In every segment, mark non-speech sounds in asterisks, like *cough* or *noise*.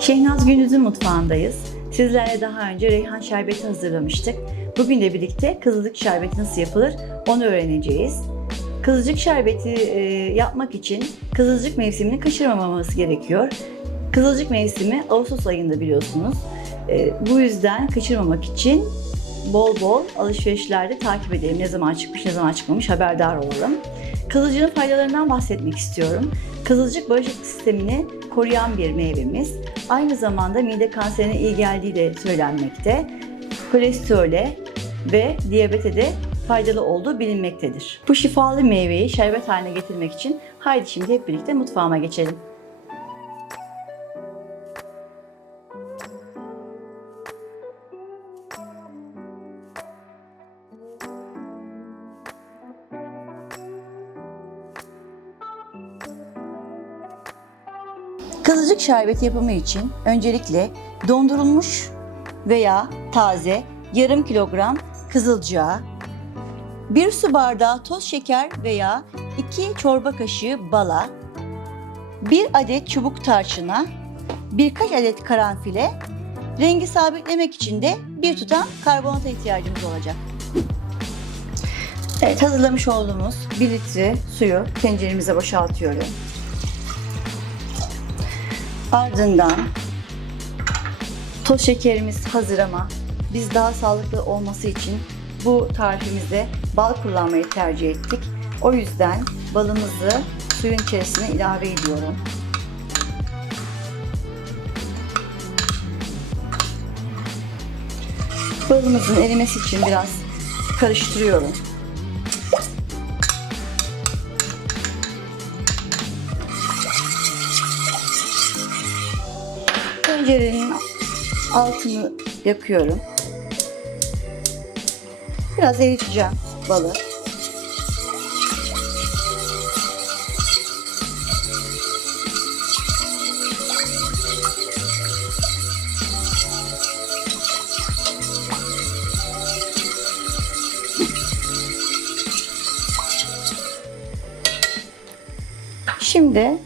Şehnaz Gündüz'ün mutfağındayız. Sizlerle daha önce reyhan şerbeti hazırlamıştık. Bugün de birlikte kızılcık şerbeti nasıl yapılır onu öğreneceğiz. Kızılcık şerbeti e, yapmak için kızılcık mevsimini kaçırmamamız gerekiyor. Kızılcık mevsimi Ağustos ayında biliyorsunuz. E, bu yüzden kaçırmamak için bol bol alışverişlerde takip edelim. Ne zaman çıkmış, ne zaman çıkmamış haberdar olalım. Kızılcığın faydalarından bahsetmek istiyorum. Kızılcık bağışıklık sistemini koruyan bir meyvemiz. Aynı zamanda mide kanserine iyi geldiği de söylenmekte. Kolesterole ve diyabete de faydalı olduğu bilinmektedir. Bu şifalı meyveyi şerbet haline getirmek için haydi şimdi hep birlikte mutfağıma geçelim. Kızılcık şerbeti yapımı için öncelikle dondurulmuş veya taze yarım kilogram kızılcığa, bir su bardağı toz şeker veya 2 çorba kaşığı bala, bir adet çubuk tarçına, birkaç adet karanfile, rengi sabitlemek için de bir tutam karbonata ihtiyacımız olacak. Evet hazırlamış olduğumuz 1 litre suyu tenceremize boşaltıyorum. Ardından toz şekerimiz hazır ama biz daha sağlıklı olması için bu tarifimizde bal kullanmayı tercih ettik. O yüzden balımızı suyun içerisine ilave ediyorum. Balımızın erimesi için biraz karıştırıyorum. Tencerenin altını yakıyorum. Biraz eriteceğim balı. Şimdi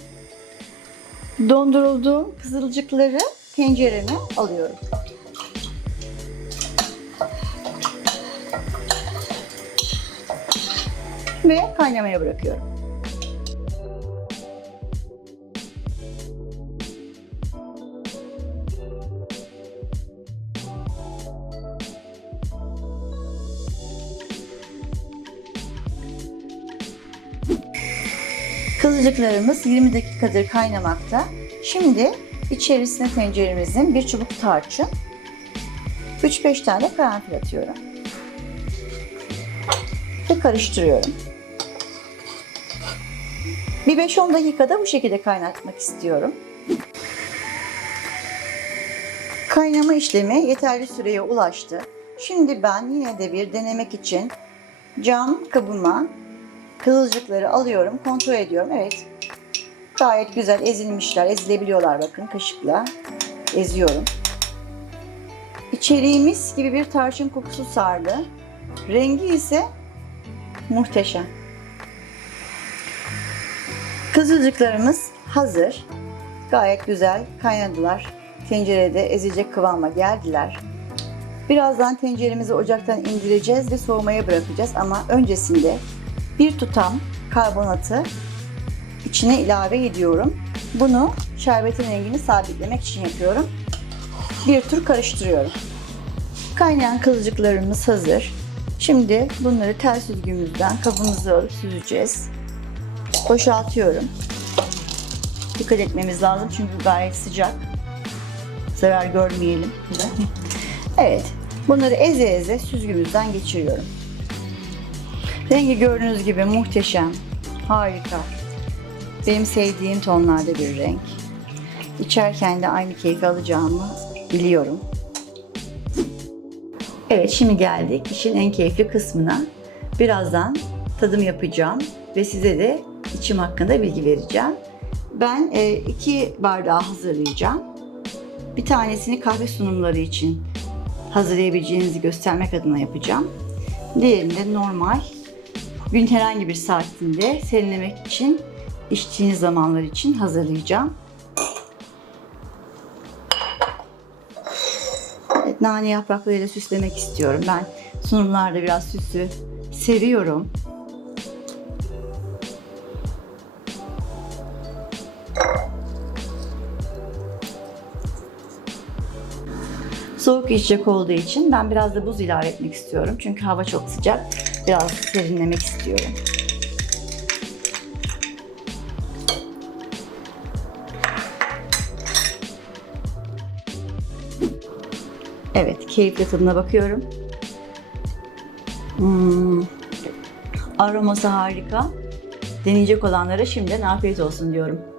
dondurulduğum kızılcıkları tencereme alıyorum. Ve kaynamaya bırakıyorum. Kızılcıklarımız 20 dakikadır kaynamakta. Şimdi içerisine tenceremizin bir çubuk tarçın, 3-5 tane karanfil atıyorum. Ve karıştırıyorum. Bir 5-10 dakikada bu şekilde kaynatmak istiyorum. Kaynama işlemi yeterli süreye ulaştı. Şimdi ben yine de bir denemek için cam kabıma kızılcıkları alıyorum, kontrol ediyorum. Evet, gayet güzel ezilmişler, ezilebiliyorlar bakın kaşıkla eziyorum. İçeriğimiz gibi bir tarçın kokusu sardı. Rengi ise muhteşem. Kızılcıklarımız hazır. Gayet güzel kaynadılar. Tencerede ezecek kıvama geldiler. Birazdan tenceremizi ocaktan indireceğiz ve soğumaya bırakacağız ama öncesinde bir tutam karbonatı içine ilave ediyorum. Bunu şerbetin rengini sabitlemek için yapıyorum. Bir tur karıştırıyorum. Kaynayan kızılcıklarımız hazır. Şimdi bunları tel süzgümüzden kabımıza alıp süzeceğiz. Boşaltıyorum. Dikkat etmemiz lazım çünkü gayet sıcak. Zarar görmeyelim. *laughs* Evet. Bunları eze eze süzgümüzden geçiriyorum. Rengi gördüğünüz gibi muhteşem. Harika. Benim sevdiğim tonlarda bir renk. İçerken de aynı keyfi alacağımı biliyorum. Evet şimdi geldik işin en keyifli kısmına. Birazdan tadım yapacağım ve size de içim hakkında bilgi vereceğim. Ben e, iki bardağı hazırlayacağım. Bir tanesini kahve sunumları için hazırlayabileceğinizi göstermek adına yapacağım. Diğerini de normal gün herhangi bir saatinde serinlemek için içtiğiniz zamanlar için hazırlayacağım. nane yapraklarıyla süslemek istiyorum. Ben sunumlarda biraz süsü seviyorum. Soğuk içecek olduğu için ben biraz da buz ilave etmek istiyorum. Çünkü hava çok sıcak. Biraz serinlemek istiyorum. Evet, keyifle tadına bakıyorum. Hmm, aroması harika. Deneyecek olanlara şimdiden afiyet olsun diyorum.